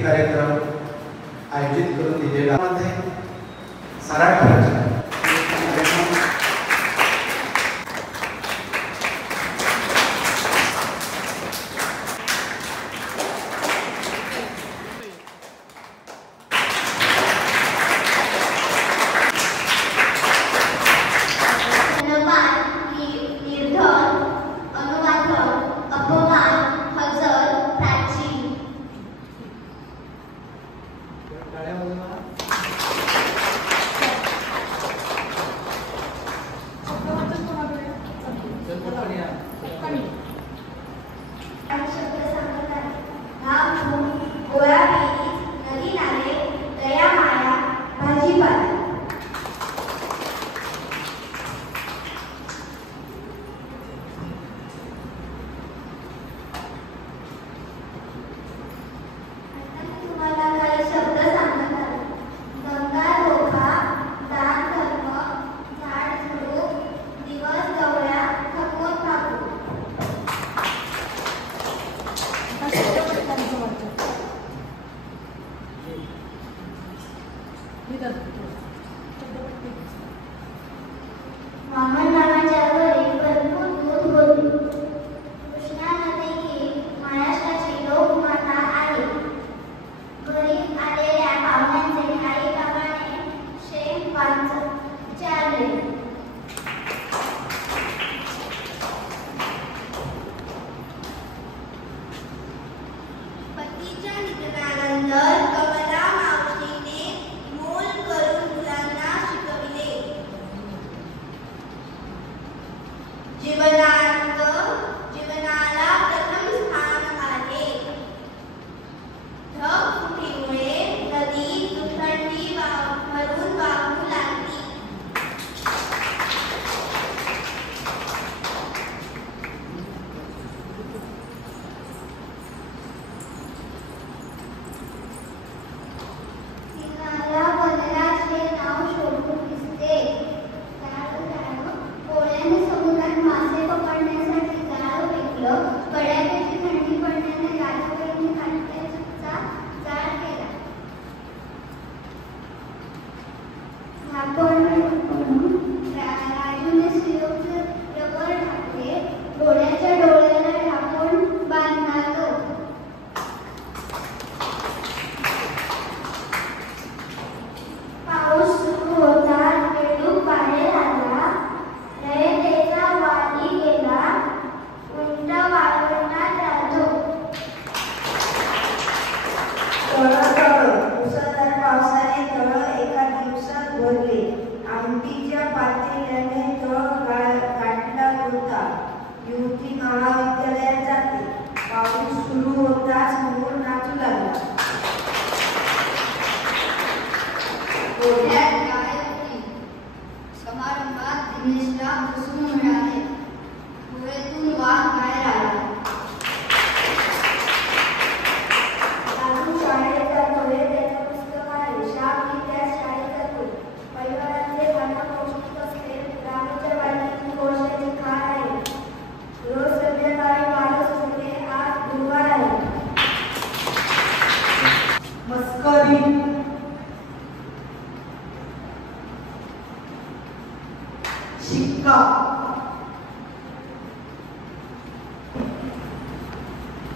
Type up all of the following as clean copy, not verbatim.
हे कार्यक्रम आयोजित करून दिलेला आहे. सराट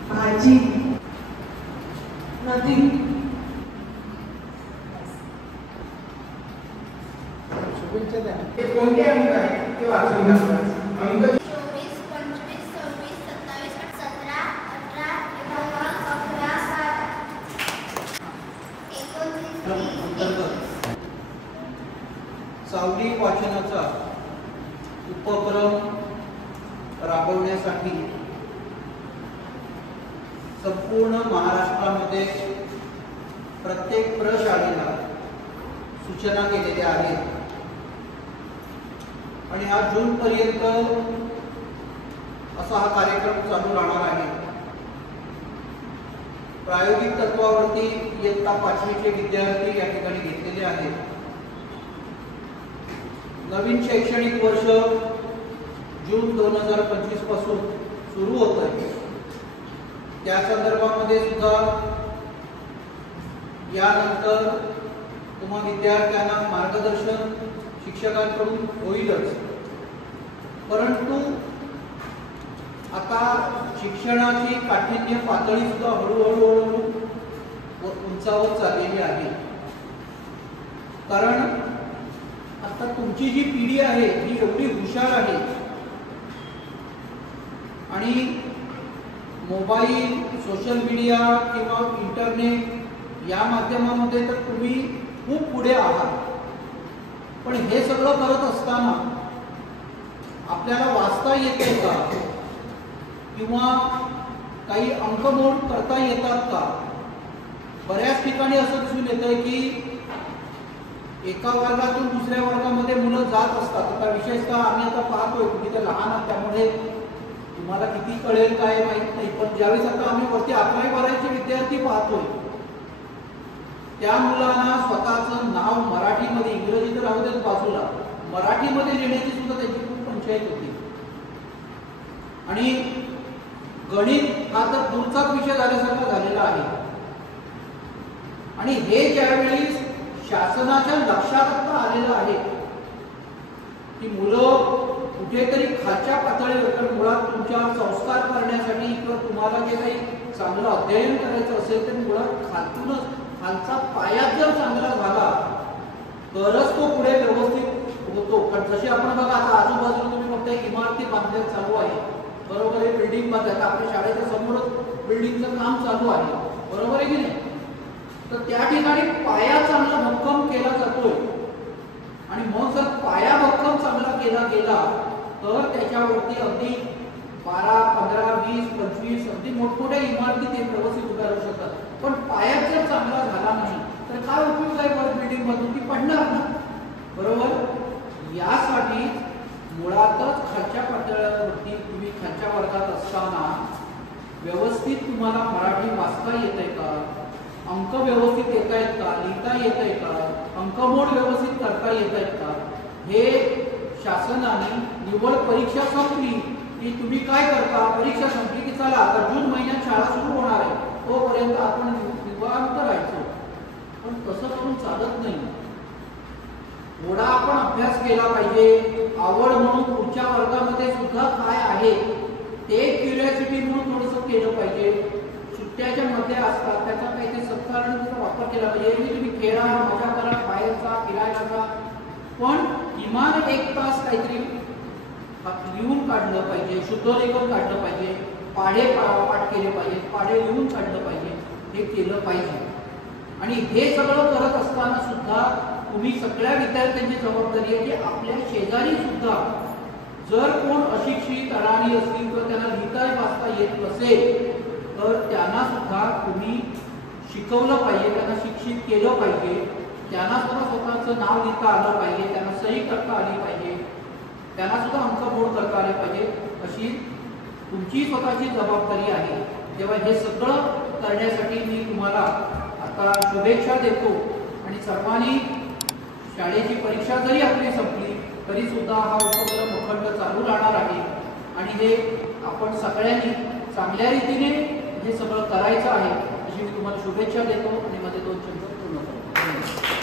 भाजी नदी कोणते अंक आहेत ते वाचून दाखवा. अंक 24, 25, 26, 27, 17, 18, 19, 20, 30, 31. सावली वाचनाचा उपक्रम राबवण्यासाठी संपूर्ण महाराष्ट्रामध्ये प्रत्येक प्रशालेला सूचना केलेल्या आहेत आणि हा जून पर्यंत असा हा कार्यक्रम चालू राहणार आहे. प्रायोगिक तत्वावरती इयत्ता 5वीचे विद्यार्थी या ठिकाणी घेतलेले आहेत. नवीन शैक्षणिक वर्ष जून 2025 पासून सुरू होत आहे. त्या संदर्भामध्ये सुद्धा यानंतर तुम्हा विद्यार्थ्यांना मार्गदर्शन शिक्षकांकडून होईलच, परंतु आता शिक्षणाची काठिण्य पातळी सुद्धा हळूहळू उंचावत चाललेली आहे. कारण आता तुमची जी पिढी आहे ही एवढी हुशार आहे आणि मोबाईल, सोशल मीडिया किंवा इंटरनेट या माध्यमामध्ये तर तुम्ही खूप पुढे आहात. पण हे सगळं करत असताना आपल्याला वाचता येते का किंवा काही अंकमोड करता येतात का? बऱ्याच ठिकाणी असं दिसून येतंय की एका वर्गातून दुसऱ्या वर्गामध्ये मुलं जात असतात. आता विशेषतः आम्ही आता पाहतोय, तुम्ही तर लहान आहात त्यामुळे तुम्हाला किती कळेल काय माहित नाही, पण ज्यावेळेस आता आम्ही वरती 11वी-12वीचे विद्यार्थी पाहतोय त्या मुलांना स्वतःचं नाव मराठीमध्ये, इंग्रजी तर राहू देत बाजूला, मराठीमध्ये लिहिण्याची सुद्धा त्यांची खूप पंचायत होती. आणि गणित हा तर दूरचाच विषय झाल्यासारखा झालेला आहे. आणि हे ज्यावेळी शासनाच्या लक्षात आता आलेलं आहे की मुलं कुठेतरी खालच्या पातळीवर, तर मुळात तुमच्यावर संस्कार करण्यासाठी किंवा तुम्हाला जे काही चांगलं अध्ययन करायचं असेल तर मुळात खालतूनच, खालचा पाया जर चांगला झाला तरच तो पुढे व्यवस्थित होतो. कारण जसे आपण बघा आता आजूबाजूला तुम्ही फक्त एक इमारती बांधल्या चालू आहे, बरोबर आहे, बिल्डिंग बांधतात, आपल्या शाळेच्या समोरच बिल्डिंगचं काम चालू आहे, बरोबर आहे की नाही? तर त्या ठिकाणी पाया चांगला भक्कम केला जातोय आणि मग जर पाया भक्कम चांगला केला गेला तर त्याच्यावरती अगदी 12, 15, 20, 25 अगदी मोठमोठ्या इमारती ते व्यवस्थित उभ्या राहू शकतात. पण पाया जर चांगला झाला नाही तर काय उपयोग आहे वर बिल्डिंग बांधून? ती पडणार ना, बरोबर? यासाठी मुळातच खालच्या पातळीवरती तुम्ही खालच्या वर्गात असताना व्यवस्थित तुम्हाला मराठी वाचता येते का, अंक व्यवस्थित येत आहेत का, लिहिता येत आहे का, अंकमोड व्यवस्थित करता येत आहेत का, हे शासनाने निवड परीक्षा संपली की तुम्ही काय करता, परीक्षा संपली की चला आता जून महिन्यात शाळा सुरू होणार आहे तोपर्यंत आपण निवांत राहायचो. पण तसं करून चालत नाही. थोडा आपण अभ्यास केला पाहिजे, आवड म्हणून पुढच्या वर्गामध्ये सुद्धा काय आहे ते क्युरिओसिटी म्हणून थोडंसं केलं पाहिजे. सुट्ट्याच्या मध्ये असतात त्याचा काही ते सत्कारणाचा वापर केला पाहिजे. तुम्ही खेळा, मजा करा, बाहेर जा, फिरायला जा, पण किमान 1 तास काहीतरी लिहून काढलं पाहिजे, शुद्धलेखन काढलं पाहिजे, पाढे पाठ केले पाहिजे, पाढे लिहून काढलं पाहिजे, हे केलं पाहिजे. आणि हे सगळं करत असताना सुद्धा तुम्ही सगळ्या विद्यार्थ्यांची जबाबदारी आहे की आपल्या शेजारी सुद्धा जर कोण अशिक्षित, अडाणी असतील किंवा त्यांना लिहिता वाचता येत नसेल तर त्यांना सुद्धा तुम्ही शिकवलं पाहिजे, त्यांना शिक्षित केलं पाहिजे, त्यांना सुद्धा स्वतःचं नाव लिहिता आलं पाहिजे, त्यांना सही करता आली पाहिजे, त्यांना सुद्धा अंकमोड करता आले पाहिजे. अशी तुमची स्वतःची जबाबदारी आहे. तेव्हा हे सगळं करण्यासाठी मी तुम्हाला आता शुभेच्छा देतो. आणि सर्वांनी शाळेची परीक्षा जरी आपली संपली तरी सुद्धा हा उपक्रम अखंड चालू राहणार आहे आणि हे आपण सगळ्यांनी चांगल्या रीतीने हे सगळं करायचं आहे अशी मी तुम्हाला शुभेच्छा देतो आणि माझे 2 शब्द पूर्ण करतो.